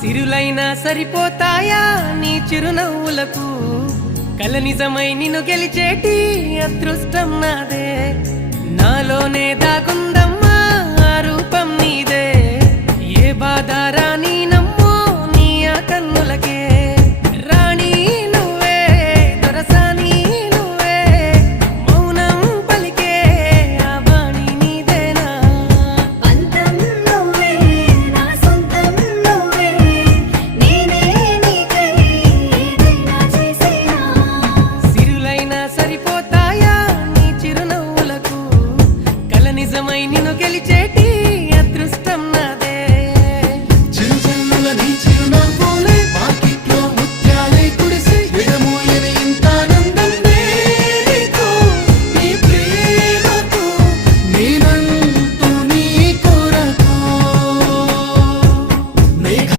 సిరులైనా సరిపోతాయా నీ చిరునవ్వులకు కల నిజమై నిన్ను గెలిచేటి అదృష్టం నాదే నాలోనే దాగుందమ్మా ఆ రూపం నీదే ఏ బాధ రాని